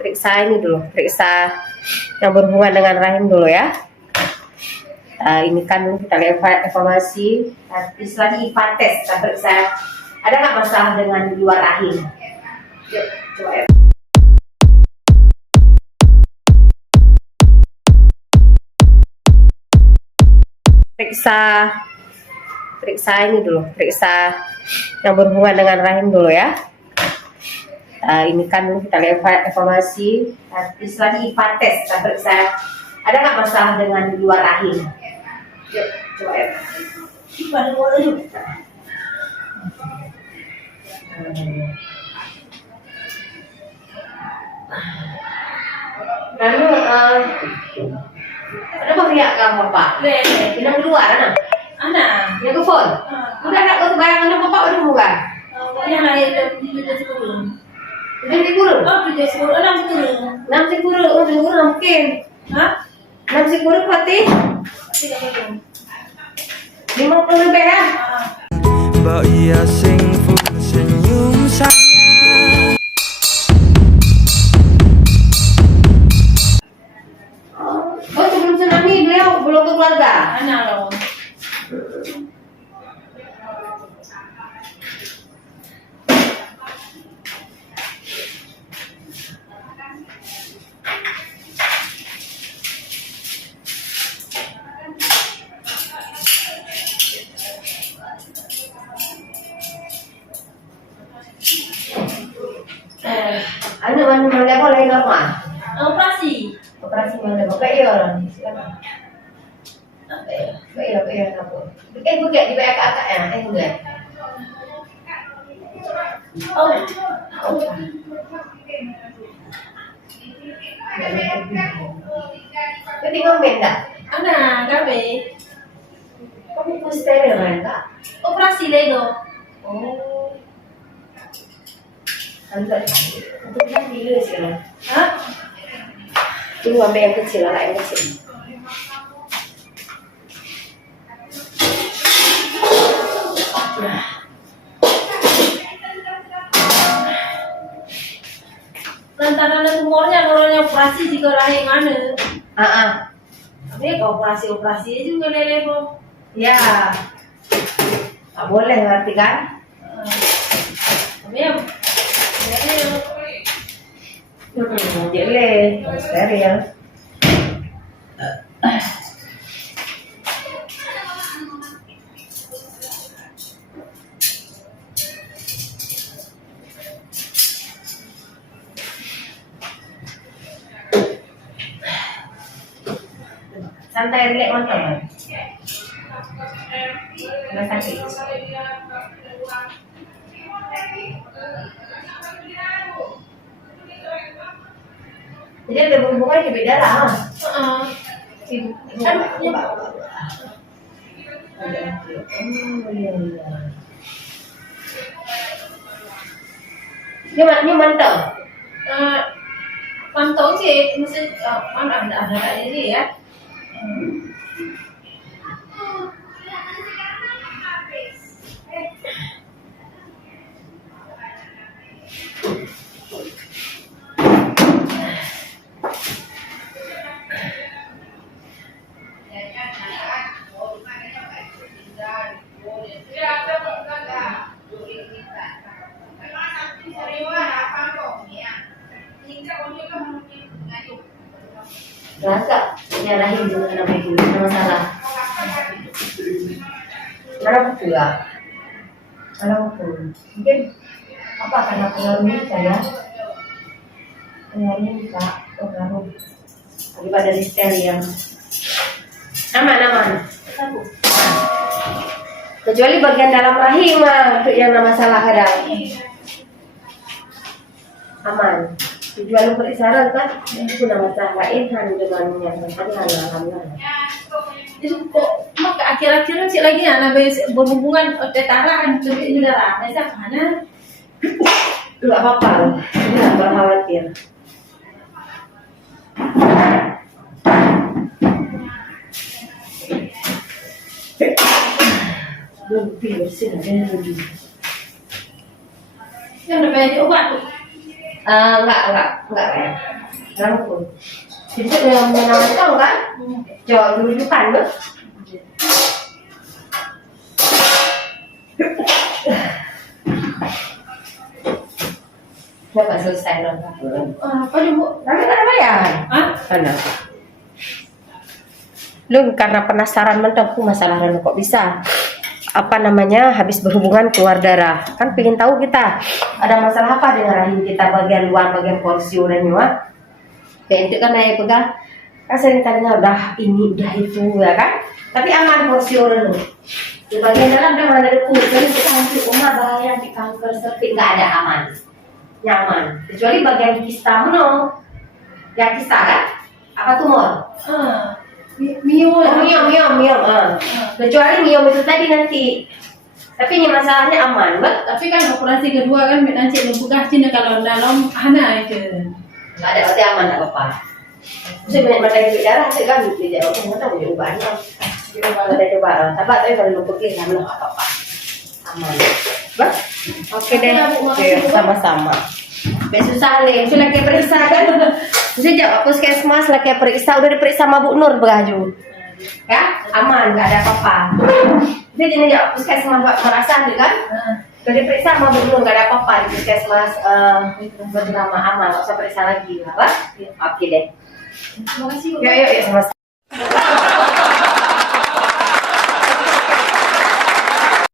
periksa ini dulu, periksa yang berhubungan dengan rahim dulu ya. Ini kan kita lihat evaluasi, istilahnya IPA test, kita periksa ada nggak masalah dengan di luar rahim. Yuk, coba ya. Periksa ini dulu, periksa yang berhubungan dengan rahim dulu ya. Ini kan kita lihat evaluasi, istilahnya IPA test, kita periksa ada nggak masalah dengan di luar rahim. Yuk, coba ya. Lalu ada apa riak kamu Pak? Pinang keluar anak? Anak? Ya ke phone? Udah nak kau bayangan Bapak udah bukan? Yang lahir di 7 7 Oh, 7 6 6 mungkin. Hah? 6 berarti 50 lebih ya? Mbak iya sing full senyum saya. Oh sebelum tsunami beliau belum ke keluarga? Anak loh. Anu mana boleh lama? Operasi. Operasi mana? Bapak iya orang. Silakan. Baik ya apa? Bukan di kakak ya, bukan. Oh. Kau tinggal benda. Anak, gawe. Kamu steril kan kak? Operasi Lego. Oh. Untuk yang dulu sih lah. Hah? Tunggu ambil yang kecil lah, yang kecil. Lantaran tumornya kalau operasi juga rahim mana? Tapi Kalau operasi juga lele kok. ya. Tak boleh berarti kan? Tapi ya. Jadi steril. Santai relax mantap. Nggak sakit. Jadi ada hubungan di beda lah. Kan ya. Ini mantap. Pantau sih, mesti ada ini ya. Rasa nyarahin juga nama itu masalah. Mana pula? Mana pun? Mungkin apa karena pengaruhnya saya? Pengaruhnya bisa pengaruh daripada steril. Aman. Kecuali bagian dalam rahim untuk yang masalah ada. Aman. Tujuan perisaran kan itu nama lain dengan yang tadi alhamdulillah. Itu kok mak akhir-akhir sih lagi anak berhubungan tetaraan itu ini darah. Masa mana? Enggak apa-apa. Enggak perlu khawatir. Belum bersih ada lagi. Yang namanya obat. Enggak ya. Langsung. Jadi yang menawar tahu kan? Coba dulu depan loh. Coba selesai dong. Apa nih Bu? Nanti kan bayar. Hah? Mana? Lu karena penasaran mentok masalah kok bisa apa namanya habis berhubungan keluar darah, kan pengen tahu kita ada masalah apa dengan rahim kita bagian luar, bagian porsiu dan nyuap. Kayak itu kan saya pegang, kan sering tanya udah ini udah itu ya kan, tapi aman porsiu dulu. Di bagian dalam udah mana ada kulit, jadi kita nanti umah bahaya di kanker seperti nggak ada aman, nyaman. Kecuali bagian kista mana, ya kista kan, apa tumor? Mio ya. Miom. Kecuali miom itu tadi nanti. Tapi ini masalahnya aman, bet? Tapi kan operasi kedua kan nanti lebih Cina kalau dalam hana itu. Nggak ada, berarti aman, nggak apa-apa. Saya banyak mata yang darah, saya kan tidak apa mau tahu diubah. Ada coba, tapi kalau lu pergi nggak apa-apa. Aman, bet? Oke deh, oke, sama-sama. Susah nih, sudah kayak periksa kan? Sejak puskesmas lagi periksa, udah diperiksa sama Bu Nur baju, ya aman, nggak ada apa-apa. Jadi ini ya puskesmas merasa nih kan, udah diperiksa sama Bu Nur nggak ada apa-apa di puskesmas bernama aman, nggak usah periksa lagi, apa? Oke deh. Terima kasih Bu. Yuk, sama-sama.